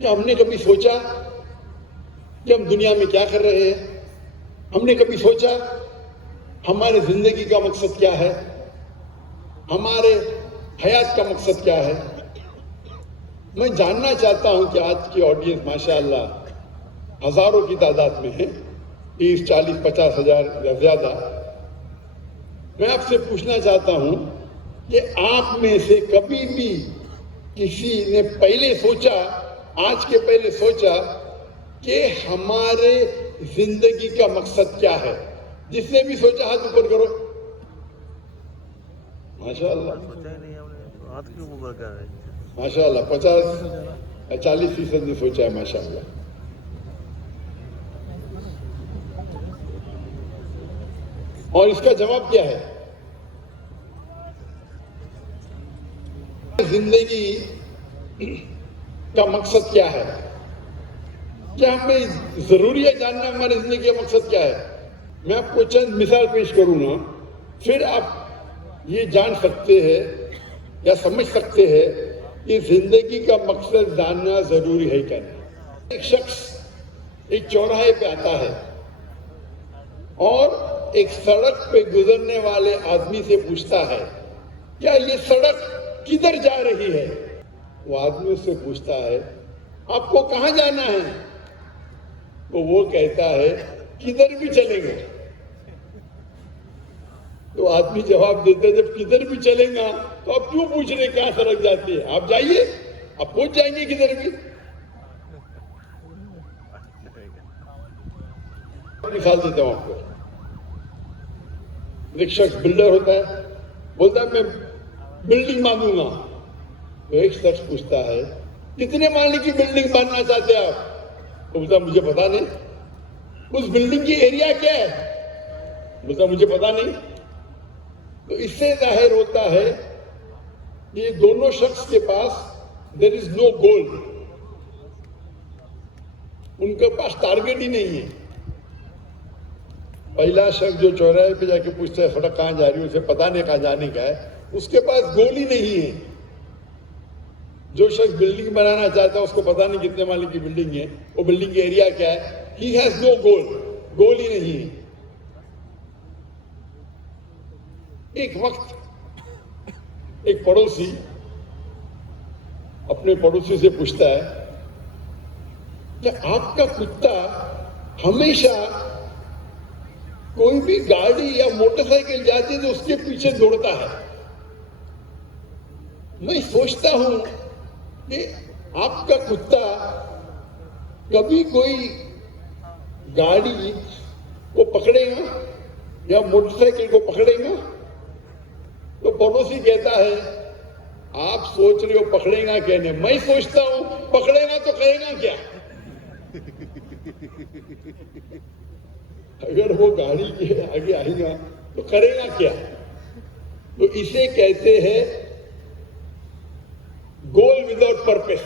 کیا ہم نے کبھی سوچا کہ ہم دنیا میں کیا کر رہے ہیں؟ ہم نے کبھی سوچا ہمارے زندگی کا مقصد کیا ہے؟ ہمارے حیات کا مقصد کیا ہے؟ میں جاننا چاہتا ہوں کہ آج کی آڈینس ماشاءاللہ ہزاروں کی تعداد میں ہے، 30 40 50 ہزار یا زیادہ. میں آپ سے پوچھنا چاہتا ہوں کہ آپ میں سے کبھی بھی کسی نے پہلے سوچا، آج کے پہلے سوچا کہ ہمارے زندگی کا مقصد کیا ہے؟ جس نے بھی سوچا ہاتھ اوپر کرو. ماشاءاللہ ماشاءاللہ 50-40% نے سوچا ہے. ماشاءاللہ. اور اس کا جواب کیا ہے؟ زندگی کا مقصد کیا ہے؟ کیا ہمیں ضروری ہے جاننا ہماری زندگی کا مقصد کیا ہے؟ میں آپ کو چند مثال پیش کروں گا، پھر آپ یہ جان سکتے ہیں یا سمجھ سکتے ہیں کہ زندگی کا مقصد جاننا ضروری ہے کیا نہیں. ایک شخص ایک چوراہے پہ آتا ہے اور ایک سڑک پہ گزرنے والے آدمی سے پوچھتا ہے کیا یہ سڑک کدھر جا رہی ہے؟ وہ آدمی اس سے پوچھتا ہے آپ کو کہاں جانا ہے؟ تو وہ کہتا ہے کدھر بھی چلیں گے. تو آدمی جواب دیتا ہے جب کدھر بھی چلیں گا تو آپ کیوں پوچھ رہے کہاں سڑک جاتی ہے؟ آپ جائیے، آپ پہنچ جائیں گے کدھر بھی. مثال دیتا ہوں آپ کو. ایک شخص بلڈر ہوتا ہے، بولتا ہے میں بلڈنگ باندھوں گا. تو ایک شخص پوچھتا ہے کتنے مالے کی بلڈنگ باندھنا چاہتے ہیں آپ؟ تو بولتا مجھے پتا نہیں. اس بلڈنگ کی ایریا کیا ہے؟ بولتا مجھے پتا نہیں. تو اس سے ظاہر ہوتا ہے کہ یہ دونوں شخص کے پاس there is no goal. ان کے پاس ٹارگیٹ ہی نہیں ہے. پہلا شخص جو چوراہے پہ جا کے پوچھتا ہے سڑک کہاں جا رہی ہے، اسے پتا نہیں کہاں جانے کا ہے، اس کے پاس گول ہی نہیں ہے. جو شخص بلڈنگ بنانا چاہتا ہے اس کو پتا نہیں کتنے مالے کی بلڈنگ ہے، وہ بلڈنگ کا ایریا کیا ہے. he has no goal. گول ہی نہیں ہے. ایک وقت ایک پڑوسی اپنے پڑوسی سے پوچھتا ہے کہ آپ کا کتا ہمیشہ کوئی بھی گاڑی یا موٹر سائیکل جاتی ہے تو اس کے پیچھے دوڑتا ہے. میں سوچتا ہوں کہ آپ کا کتا کبھی کوئی گاڑی کو پکڑے گا یا موٹر سائیکل کو پکڑے گا؟ تو پڑوسی کہتا ہے آپ سوچ رہے ہو پکڑے گا کہ نہیں، میں سوچتا ہوں پکڑے گا تو کرے گا کیا؟ اگر وہ گاڑی کے آگے آئے گا تو کرے گا کیا؟ تو اسے کہتے ہیں گول وداؤٹ پرپس.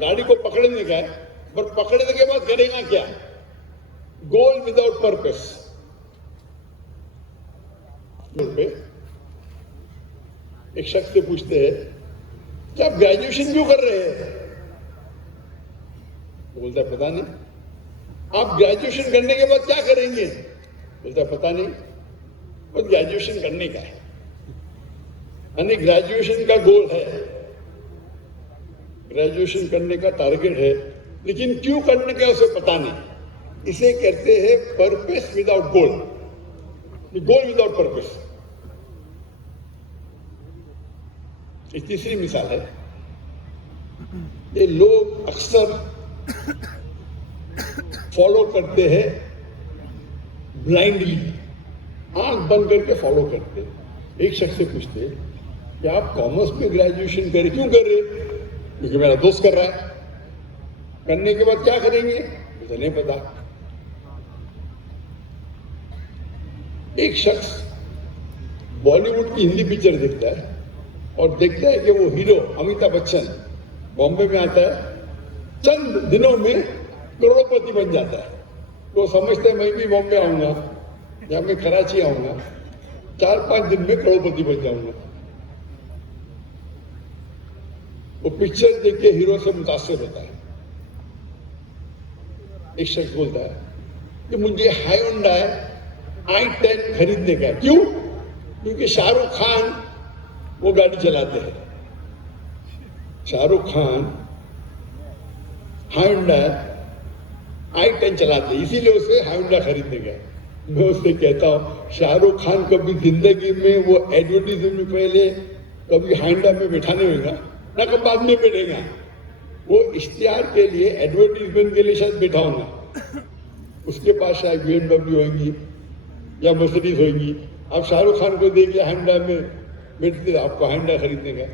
گاڑی کو پکڑنے کا ہے پر پکڑنے کے بعد کرے گا کیا؟ گول وداؤٹ پرپس. ایک شخص سے پوچھتے ہیں کہ آپ گریجویشن کیوں کر رہے ہیں؟ بولتا ہے پتا نہیں. آپ گریجویشن کرنے کے بعد کیا کریں گے؟ بولتا ہے پتا نہیں. بس گریجویشن کرنے کا ہے، یعنی گریجویشن کا گول ہے، گریجویشن کرنے کا ٹارگیٹ ہے، لیکن کیوں کرنے کا اسے پتا نہیں. اسے کہتے ہیں پرپس وداؤٹ گول. گول وداؤٹ پرپس. ایک تیسری مثال ہے، یہ لوگ اکثر فالو کرتے ہیں بلائنڈلی، آنکھ بند کر کے فالو کرتے ہیں. ایک شخص سے پوچھتے کہ آپ کامرس میں گریجویشن کرے کیوں کر رہے؟ کیونکہ میرا دوست کر رہا ہے. کرنے کے بعد کیا کریں گے؟ مجھے نہیں پتا. ایک شخص بالی ووڈ کی ہندی پکچر دیکھتا ہے اور دیکھتا ہے کہ وہ ہیرو امیتابھ بچن بامبے میں آتا ہے، چند دنوں میں کروڑپتی بن جاتا ہے. تو سمجھتا ہے میں بھی بامبے آؤں گا یا میں کراچی آؤں گا، 4-5 دن میں کروڑپتی بن جاؤں گا. وہ پکچر دیکھ کے ہیرو سے متاثر ہوتا ہے. ایک شخص بولتا ہے کہ مجھے ہائیونڈائی i10 خریدنے کا ہے. کیوں؟ کیونکہ شاہ رخ خان وہ گاڑی چلاتے ہیں. شاہ رخ خان ہائیونڈائی i10 چلاتے ہیں، اسی لیے اسے ہائیونڈا خریدنے کا ہے. میں اس سے کہتا ہوں شاہ رخ خان کبھی زندگی میں وہ ایڈورٹیزمنٹ میں پہلے کبھی ہائیونڈا میں بیٹھا نہیں ہوگا، نہ کب بعد میں بیٹھے گا. وہ اشتہار کے لیے ایڈورٹیزمنٹ کے لیے شاید بیٹھا ہوگا. اس کے پاس شاید BMW ہوئیں گی یا مرسڈیز ہوئیں گی. آپ شاہ رخ خان کو دیکھیے ہائیونڈا میں بیٹھتے، آپ کو ہائیونڈا خریدنے کا.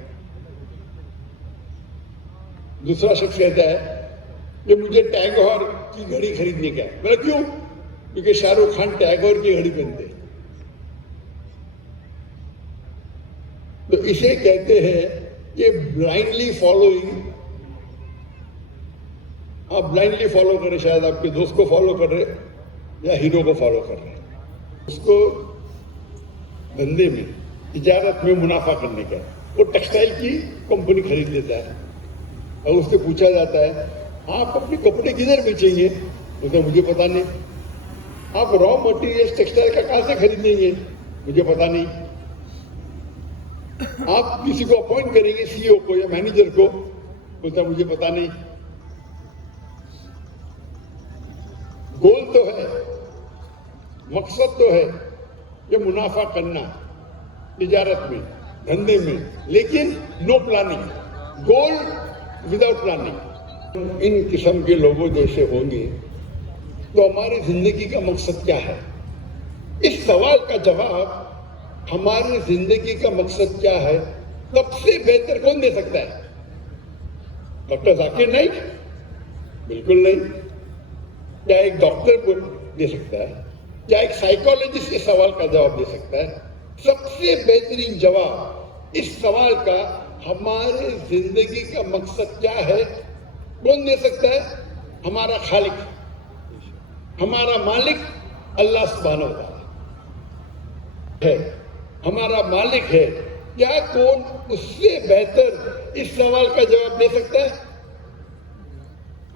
دوسرا شخص کہتا ہے کہ مجھے ٹیگور کی گھڑی خریدنے کا ہے. بولا کیوں؟ کیونکہ شاہ رخ خان ٹیگور کی گھڑی پہنتے. تو اسے کہتے ہیں کہ بلائنڈلی فالوئنگ. آپ بلائنڈلی فالو کریں، شاید آپ کے دوست کو فالو کر رہے یا ہیرو کو فالو کر رہے. اس کو دھندے میں، تجارت میں منافع کرنے کا ہے. وہ ٹیکسٹائل کی کمپنی خرید لیتا ہے اور اس سے پوچھا جاتا ہے آپ اپنے کپڑے کدھر بیچیں گے؟ بولتا مجھے پتا نہیں. آپ را مٹیریل ٹیکسٹائل کا کہاں سے خریدیں گے؟ مجھے پتا نہیں. آپ کسی کو اپوائنٹ کریں گے CEO کو یا مینیجر کو؟ بولتا مجھے پتا نہیں. گول تو ہے، مقصد تو ہے کہ منافع کرنا تجارت میں، دھندے میں، لیکن نو پلاننگ. گول وداؤٹ پلاننگ. ان قسم کے لوگوں جیسے ہوں گے تو ہماری زندگی کا مقصد کیا ہے؟ اس سوال کا جواب ہماری زندگی کا مقصد کیا ہے سب سے بہتر کون دے سکتا ہے؟ ڈاکٹر ذاکر نائک؟ بالکل نہیں. کیا ایک ڈاکٹر کو دے سکتا ہے؟ کیا ایک سائیکالوجسٹ اس سوال کا جواب دے سکتا ہے؟ سب سے بہترین جواب اس سوال کا ہمارے زندگی کا مقصد کیا ہے کون دے سکتا ہے؟ ہمارا خالق، ہمارا مالک اللہ سبحانہ و تعالیٰ ہے. ہمارا مالک ہے. کیا کون اس سے بہتر اس سوال کا جواب دے سکتا ہے؟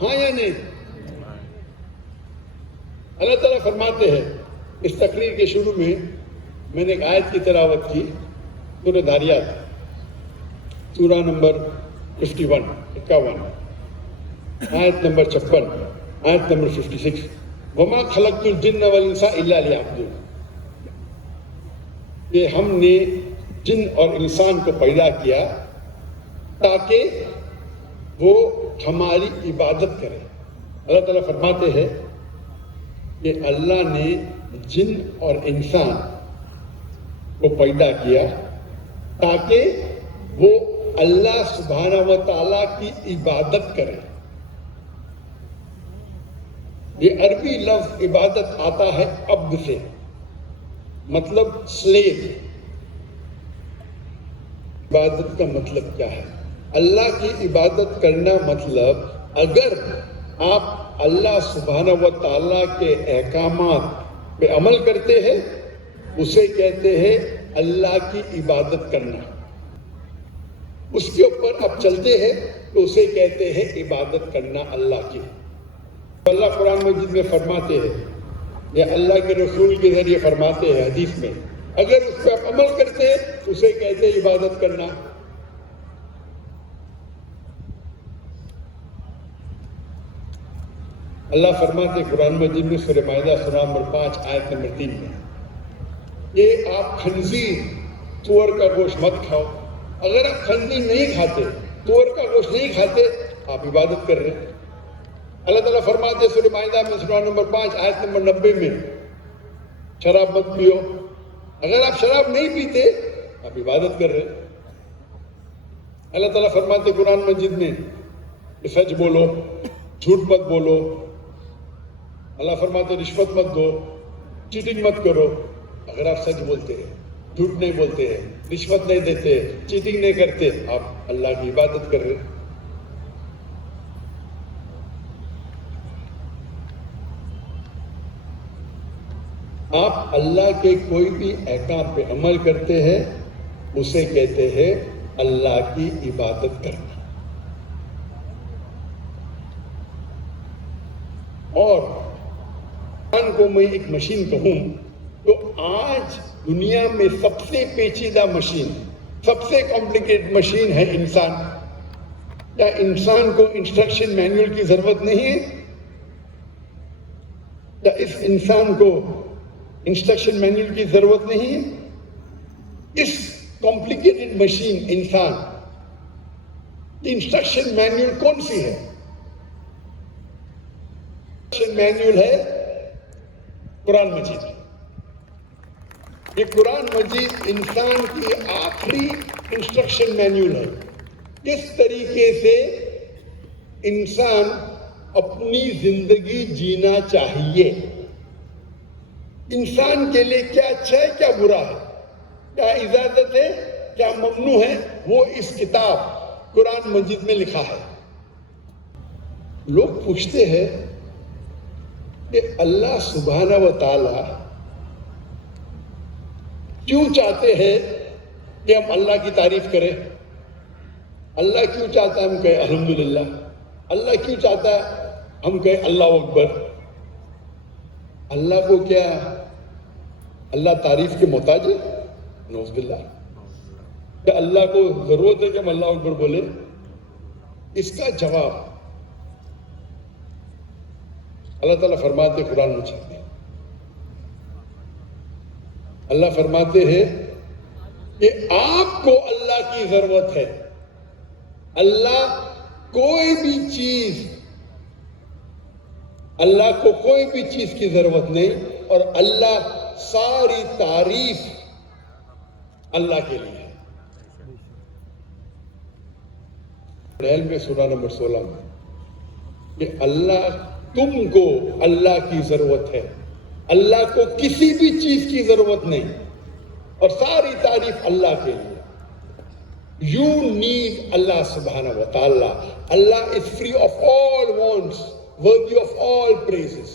ہاں یا نہیں؟ اللہ تعالیٰ فرماتے ہیں اس تقریر کے شروع میں نے ایک آیت کی تلاوت کی، سورہ داریات، سورہ نمبر 51 آیت نمبر 56، آیت نمبر 56. وما خلقت الجن والانس الا لیعبدون. کہ ہم نے جن اور انسان کو پیدا کیا تاکہ وہ ہماری عبادت کرے. اللہ تعالیٰ فرماتے ہیں کہ اللہ نے جن اور انسان کو پیدا کیا تاکہ وہ اللہ سبحانہ و تعالیٰ کی عبادت کرے. یہ عربی لفظ عبادت آتا ہے عبد سے، مطلب سلیو. عبادت کا مطلب کیا ہے؟ اللہ کی عبادت کرنا مطلب اگر آپ اللہ سبحانہ و تعالیٰ کے احکامات پہ عمل کرتے ہیں اسے کہتے ہیں اللہ کی عبادت کرنا. اس کے اوپر آپ چلتے ہیں تو اسے کہتے ہیں عبادت کرنا اللہ کی. اللہ قرآن مجید میں فرماتے ہیں یا اللہ کے رسول کے ذریعے فرماتے ہیں حدیث میں، اگر اس پہ آپ عمل کرتے ہیں اسے کہتے ہیں عبادت کرنا. اللہ فرماتے قرآن مجید میں سورہ مائدہ سورہ نمبر 5 آیت نمبر 3 میں کہ آپ خنزیر، سور کا گوشت مت کھاؤ. اگر آپ خنزیر نہیں کھاتے، سور کا گوشت نہیں کھاتے، آپ عبادت کر رہے ہیں. اللہ تعالیٰ فرماتے سورہ مائدہ میں سورہ نمبر 5 آیت نمبر 90 میں شراب مت پیو. اگر آپ شراب نہیں پیتے آپ عبادت کر رہے ہیں. اللہ تعالیٰ فرماتے قرآن مجید میں کہ سچ بولو، جھوٹ مت بولو. اللہ فرماتے رشوت مت دو، چیٹنگ مت کرو. اگر آپ سچ بولتے ہیں، جھوٹ نہیں بولتے ہیں، رشوت نہیں دیتے، چیٹنگ نہیں کرتے، آپ اللہ کی عبادت کر رہے ہیں. آپ اللہ کے کوئی بھی احکام پہ عمل کرتے ہیں اسے کہتے ہیں اللہ کی عبادت کرنا. اور انسان کو میں ایک مشین کہوں تو آج دنیا میں سب سے پیچیدہ مشین، سب سے کمپلیکیٹ مشین ہے انسان. کیا انسان کو انسٹرکشن مینول کی ضرورت نہیں ہے؟ کیا اس انسان کو انسٹرکشن مینول کی ضرورت نہیں ہے؟ اس کمپلیکیٹڈ مشین انسان کی انسٹرکشن مینول کون سی ہے؟ انسٹرکشن مینول ہے قرآن مجید. یہ قرآن مجید انسان کی آخری انسٹرکشن مینول ہے. کس طریقے سے انسان اپنی زندگی جینا چاہیے، انسان کے لیے کیا اچھا ہے کیا برا ہے، کیا اجازت ہے کیا ممنوع ہے، وہ اس کتاب قرآن مجید میں لکھا ہے. لوگ پوچھتے ہیں کہ اللہ سبحانہ و تعالی کیوں چاہتے ہیں کہ ہم اللہ کی تعریف کریں؟ اللہ کیوں چاہتا ہے ہم کہیں الحمدللہ؟ اللہ کیوں چاہتا ہے ہم کہیں اللہ اکبر؟ اللہ کو کیا اللہ تعریف کے محتاج ہے؟ نعوذ باللہ. کیا اللہ کو ضرورت ہے کہ ہم اللہ اکبر بولے؟ اس کا جواب اللہ تعالیٰ فرماتے قرآن مجید میں، اللہ فرماتے ہیں کہ آپ کو اللہ کی ضرورت ہے. اللہ کوئی بھی چیز، اللہ کو کوئی بھی چیز کی ضرورت نہیں، اور اللہ ساری تعریف اللہ کے لیے ہے. ریل میں سورہ نمبر 16 میں کہ اللہ، تم کو اللہ کی ضرورت ہے، اللہ کو کسی بھی چیز کی ضرورت نہیں، اور ساری تعریف اللہ کے لیے. You need Allah subhanahu wa ta'ala. Allah is free of all wants, worthy of all praises.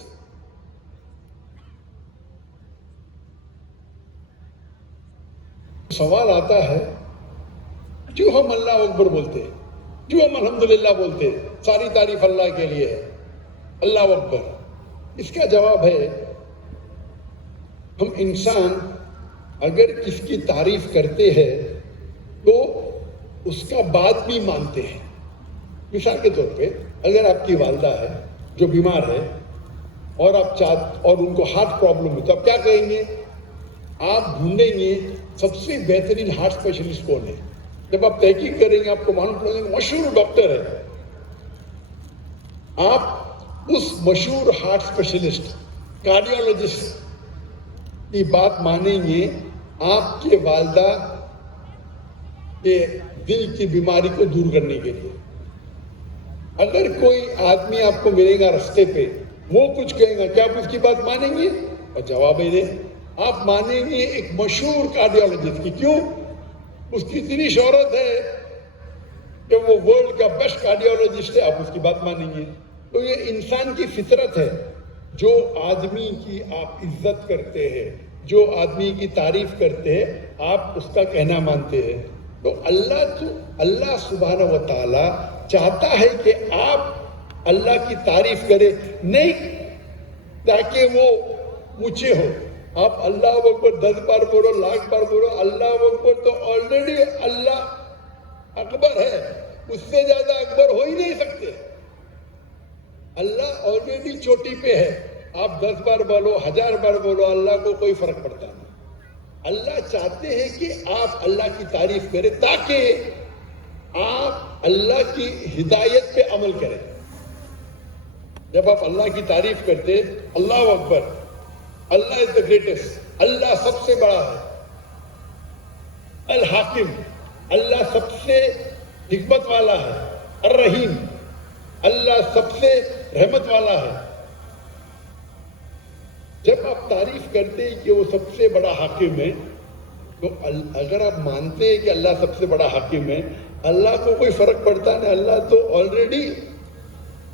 سوال آتا ہے کیوں ہم اللہ اکبر بولتے ہیں، کیوں ہم الحمدللہ بولتے ہیں؟ ساری تعریف اللہ کے لیے ہے، اللہ اکبر. اس کا جواب ہے ہم انسان اگر کس کی تعریف کرتے ہیں تو اس کا بات بھی مانتے ہیں. مثال کے طور پہ اگر آپ کی والدہ ہے جو بیمار ہے اور اور ان کو ہارٹ پرابلم ہے تو آپ کیا کہیں گے؟ آپ ڈھونڈیں گے سب سے بہترین ہارٹ اسپیشلسٹ کون ہے. جب آپ تحقیق کریں گے آپ کو معلوم پڑے گا مشہور ڈاکٹر ہے. آپ اس مشہور ہارٹ اسپیشلسٹ، کارڈیولوجسٹ کی بات مانیں گے آپ کے والدہ کے دل کی بیماری کو دور کرنے کے لیے. اگر کوئی آدمی آپ کو ملے گا رستے پہ، وہ کچھ کہے گا، کیا آپ اس کی بات مانیں گے؟ اور جواب ہی دیں، آپ مانیں گے ایک مشہور کارڈیولوجسٹ کی. کیوں؟ اس کی اتنی شہرت ہے کہ وہ ورلڈ کا بیسٹ کارڈیولوجسٹ ہے، آپ اس کی بات مانیں گے. تو یہ انسان کی فطرت ہے. جو آدمی کی آپ عزت کرتے ہیں، جو آدمی کی تعریف کرتے ہیں، آپ اس کا کہنا مانتے ہیں. تو اللہ سبحانہ و تعالی چاہتا ہے کہ آپ اللہ کی تعریف کریں، نہیں تاکہ وہ اونچے ہو. آپ اللہ اکبر 10 بار بولو، لاکھ بار بولو، اللہ اکبر تو آلریڈی اللہ اکبر ہے، اس سے زیادہ اکبر ہو ہی نہیں سکتے. اللہ آلریڈی چوٹی پہ ہے. آپ 10 بار بولو، 1000 بار بولو، اللہ کو کوئی فرق پڑتا نہیں. اللہ چاہتے ہیں کہ آپ اللہ کی تعریف کریں تاکہ آپ اللہ کی ہدایت پہ عمل کریں. جب آپ اللہ کی تعریف کرتے، اللہ اکبر، اللہ از دا گریٹسٹ، اللہ سب سے بڑا ہے، الحاکم، اللہ سب سے حکمت والا ہے، الرحیم، اللہ سب سے رحمت والا ہے. جب آپ تعریف کرتے ہیں کہ وہ سب سے بڑا حاکم ہے، تو اگر آپ مانتے ہیں کہ اللہ سب سے بڑا حاکم ہے، اللہ کو کوئی فرق پڑتا نہیں، اللہ تو آلریڈی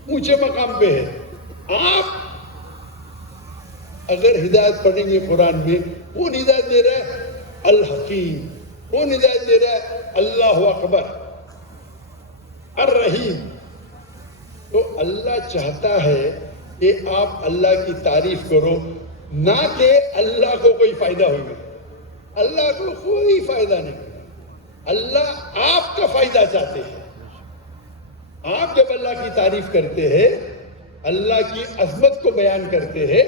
اونچے مقام پہ ہے. آپ اگر ہدایت پڑھیں گے قرآن میں، کون ہدایت دے رہا ہے؟ الحکیم. کون ہدایت دے رہا ہے؟ اللہ اکبر، الرحیم. تو اللہ چاہتا ہے کہ آپ اللہ کی تعریف کرو، نہ کہ اللہ کو کوئی فائدہ ہوگا. اللہ کو کوئی فائدہ نہیں. اللہ آپ کا فائدہ چاہتے ہیں. آپ جب اللہ کی تعریف کرتے ہیں، اللہ کی عظمت کو بیان کرتے ہیں،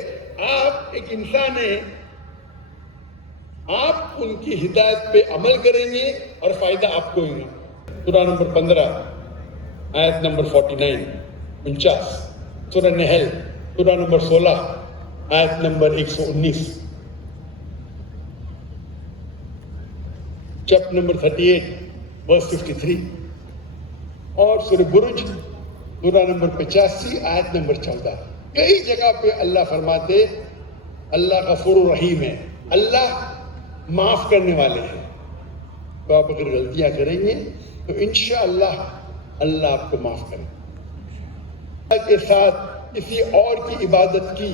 آپ ایک انسان ہیں، آپ ان کی ہدایت پہ عمل کریں گے اور فائدہ آپ کو ہوگا. سورہ نمبر 15 آیت نمبر 49 49. سورہ نحل سورہ نمبر 16 آیت نمبر 119. چیپٹر نمبر 38 ورس 53. اور سورہ برج سورہ نمبر 85 آیت نمبر 14. کئی جگہ پہ اللہ فرماتے اللہ غفور رحیم ہے، اللہ معاف کرنے والے ہیں. تو آپ اگر غلطیاں کریں گے تو انشاءاللہ اللہ آپ کو معاف کرے. اللہ کے ساتھ کسی اور کی عبادت کی،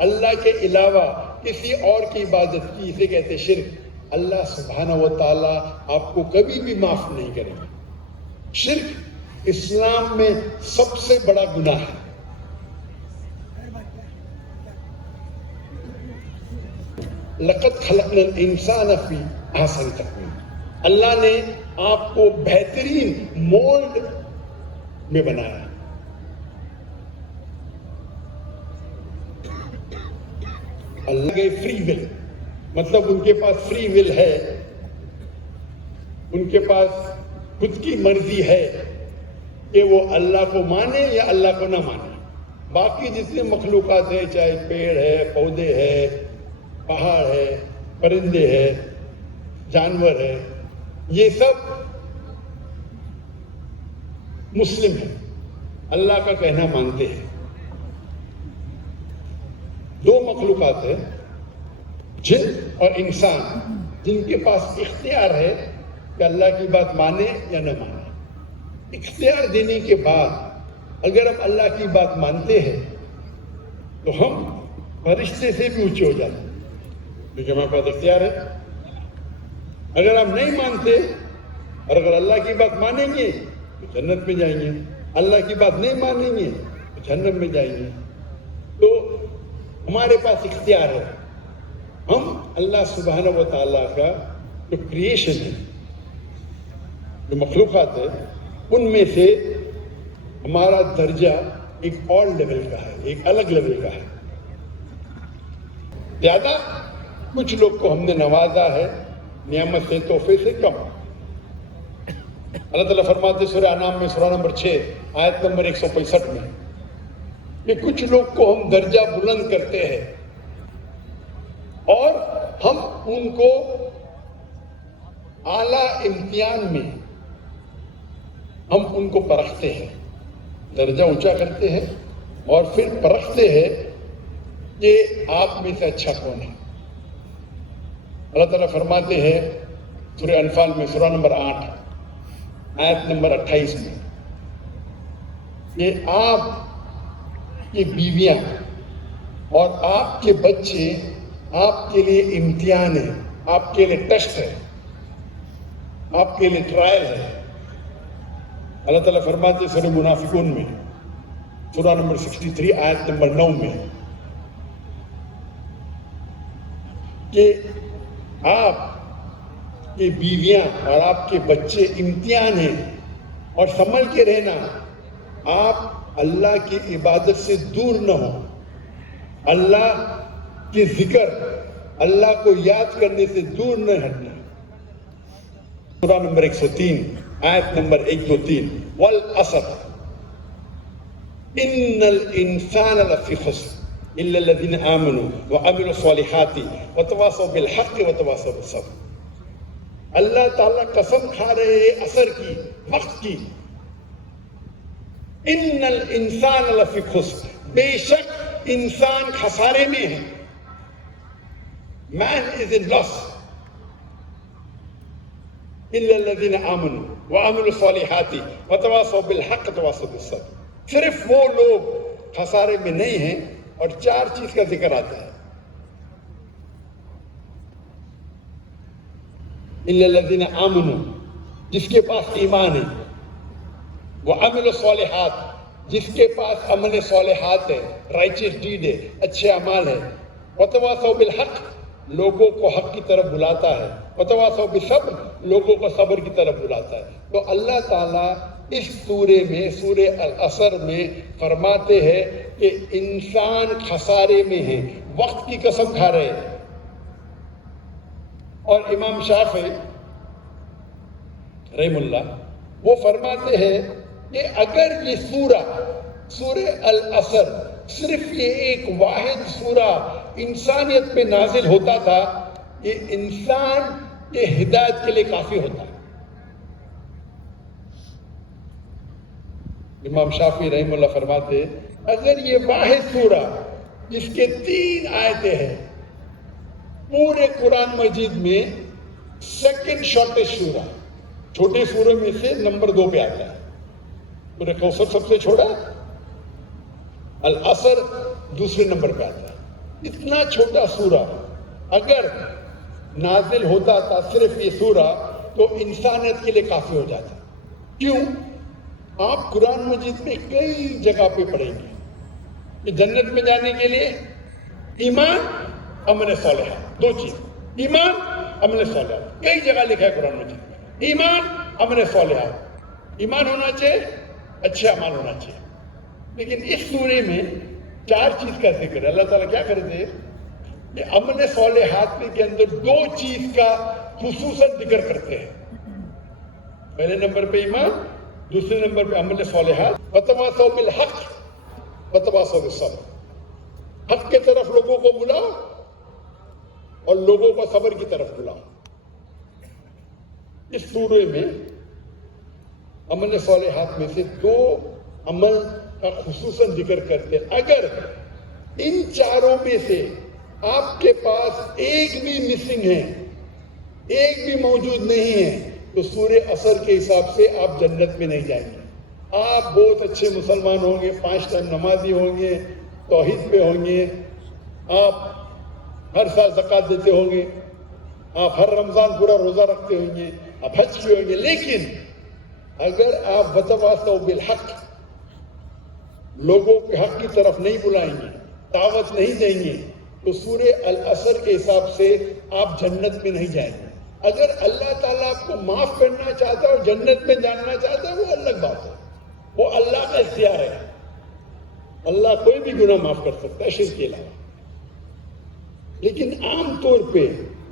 اللہ کے علاوہ کسی اور کی عبادت کی، اسے کہتے شرک. اللہ سبحانہ و تعالیٰ آپ کو کبھی بھی معاف نہیں کرے گا. شرک اسلام میں سب سے بڑا گناہ ہے. لقد خلقنا الانسان فی احسن تقویم. اللہ نے آپ کو بہترین مولڈ میں بنایا. اللہ کے فری ول، مطلب ان کے پاس فری ول ہے، ان کے پاس خود کی مرضی ہے کہ وہ اللہ کو مانے یا اللہ کو نہ مانے. باقی جتنے مخلوقات ہیں، چاہے پیڑ ہے، پودے ہیں، پہاڑ ہے، پرندے ہیں، جانور ہے، یہ سب مسلم ہیں، اللہ کا کہنا مانتے ہیں. دو مخلوقات ہیں، جن اور انسان، جن کے پاس اختیار ہے کہ اللہ کی بات مانے یا نہ مانے. اختیار دینے کے بعد اگر ہم اللہ کی بات مانتے ہیں تو ہم فرشتے سے بھی اونچے ہو جاتے ہیں، کیونکہ ہمارے پاس اختیار ہے. اگر ہم نہیں مانتے اور اگر اللہ کی بات مانیں گے تو جنت میں جائیں گے، اللہ کی بات نہیں مانیں گے تو جہنم میں جائیں گے. تو ہمارے پاس اختیار ہے. ہم اللہ سبحانہ و تعالیٰ کا جو کریشن ہے، جو مخلوقات ہے، ان میں سے ہمارا درجہ ایک اور لیول کا ہے، ایک الگ لیول کا ہے. زیادہ کچھ لوگ کو ہم نے نوازا ہے نعمت سے، تحفے سے کم. اللہ تعالیٰ فرماتے سورہ انعام میں سورہ نمبر 6 آیت نمبر 165 میں کہ کچھ لوگ کو ہم درجہ بلند کرتے ہیں اور ہم ان کو اعلیٰ امتحان میں ہم ان کو پرکھتے ہیں، درجہ اونچا کرتے ہیں اور پھر پرکھتے ہیں کہ آپ میں سے اچھا کون ہے. اللہ تعالیٰ فرماتے ہیں سورہ انفال میں سورہ نمبر 8 آیت نمبر 28 میں کہ آپ کی بیویاں اور آپ کے بچے آپ کے لیے امتحان ہے، آپ کے لیے ٹیسٹ ہے، آپ کے لیے ٹرائل ہے. اللہ تعالیٰ فرماتے سورہ منافقون میں سورہ نمبر 63 آیت نمبر 9 میں کہ آپ کی بیویاں اور آپ کے بچے امتحان ہیں اور سنبھل کے رہنا. آپ اللہ کی عبادت سے دور نہ ہو، اللہ کے ذکر، اللہ کو یاد کرنے سے دور نہ ہٹنا. سورہ نمبر 103 آیت نمبر 123 والعصر ان الانسان لفی خسر الا الذین آمنوا وعملوا الصالحات وتواصوا بالحق وتواصوا بالصبر. اللہ تعالیٰ قسم کھا رہے ہیں عصر کی، وقت کی. ان الانسان لفی خسر، بے شک انسان خسارے میں ہے. Man is in loss. الا الذین آمنوا وعملوا الصالحات وتواصوا بالحق وتواصوا بالصبر. صرف وہ لوگ خسارے میں نہیں ہیں. اور 4 چیز کا ذکر آتا ہے. الا الذین آمنوا، جس کے پاس ایمان ہے، وعملوا الصالحات، جس کے پاس عمل صالحات ہے، رائچس ڈیڈ ہے، اچھے اعمال ہے، وتواصوا بالحق، لوگوں کو حق کی طرف بلاتا ہے، وتواصوا بالصبر، لوگوں کو صبر کی طرف بلاتا ہے۔ تو اللہ تعالیٰ اس سورے میں، سورہ العصر میں فرماتے ہیں کہ انسان خسارے میں ہے، وقت کی قسم کھا رہے ہیں۔ اور امام شافعی رحم اللہ وہ فرماتے ہیں کہ اگر یہ سورہ العصر صرف یہ ایک واحد سورہ انسانیت پہ نازل ہوتا تھا، یہ انسان کے ہدایت کے لیے کافی ہوتا ہے۔ امام شافعی رحم اللہ فرماتے ہیں اگر یہ واحد سورہ جس کے 3 آیتیں ہیں پورے قرآن مجید میں سیکنڈ شارٹیسٹ سورہ، چھوٹے سورے میں سے نمبر 2 پہ آتا ہے، سورہ کوثر سب سے چھوٹا، العصر دوسرے نمبر پہ آتا ہے۔ اتنا چھوٹا سورہ اگر نازل ہوتا تھا صرف یہ سورہ تو انسانیت کے لیے کافی ہو جاتا۔ کیوں؟ آپ قرآن مجید میں کئی جگہ پہ پڑھیں گے کہ جنت میں جانے کے لیے ایمان، عمل صالحہ، 2 چیز، ایمان، عمل صالحہ، کئی جگہ لکھا ہے قرآن مجید میں، ایمان، عمل صالحہ، ایمان ہونا چاہیے، اچھے اعمال ہونا چاہیے۔ لیکن اس سورے میں 4 چیز کا ذکر ہے۔ اللہ تعالیٰ کیا کرتے ہیں کہ عمل صالحات کے اندر 2 چیز کا خصوصاً ذکر کرتے ہیں۔ پہلے نمبر پہ ایمان، دوسرے نمبر پہ عمل صالحات، وتواصوا بالحق وتواصوا بالصبر، حق کے طرف لوگوں کو بلاؤ اور لوگوں کو صبر کی طرف بلاؤ۔ اس سورے میں عمل صالحات میں سے 2 عمل کا خصوصاً ذکر کرتے ہیں۔ اگر ان 4 میں سے آپ کے پاس ایک بھی مسنگ ہے، ایک بھی موجود نہیں ہے، تو سورہ عصر کے حساب سے آپ جنت میں نہیں جائیں گے۔ آپ بہت اچھے مسلمان ہوں گے، 5 ٹائم نمازی ہوں گے، توحید پہ ہوں گے، آپ ہر سال زکوٰۃ دیتے ہوں گے، آپ ہر رمضان پورا روزہ رکھتے ہوں گے، آپ حج کیے ہوں گے، لیکن اگر آپ وتواصوا بالحق، لوگوں کے حق کی طرف نہیں بلائیں گے، دعوت نہیں دیں گے، تو سورہ العصر کے حساب سے آپ جنت میں نہیں جائیں گے۔ اگر اللہ تعالیٰ آپ کو معاف کرنا چاہتا ہے اور جنت میں جاننا چاہتا ہے وہ الگ بات ہے، وہ اللہ کا اختیار ہے۔ اللہ کوئی بھی گناہ معاف کر سکتا ہے شرک کے علاوہ، لیکن عام طور پہ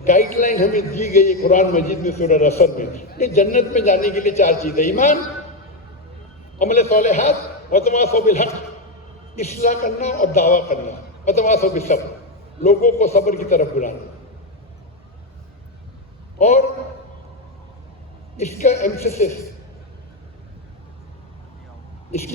گائیڈ لائن ہمیں دی گئی ہے قرآن مجید میں سورہ العصر میں کہ جنت میں جانے کے لیے 4 چیزیں، ایمان، عمل صالحات، وتواصوا بالحق، اصلاح کرنا اور دعویٰ کرنا، وتواصوا بالصبر، لوگوں کو صبر کی طرف بلانا۔ اور اس کا ایمفیسس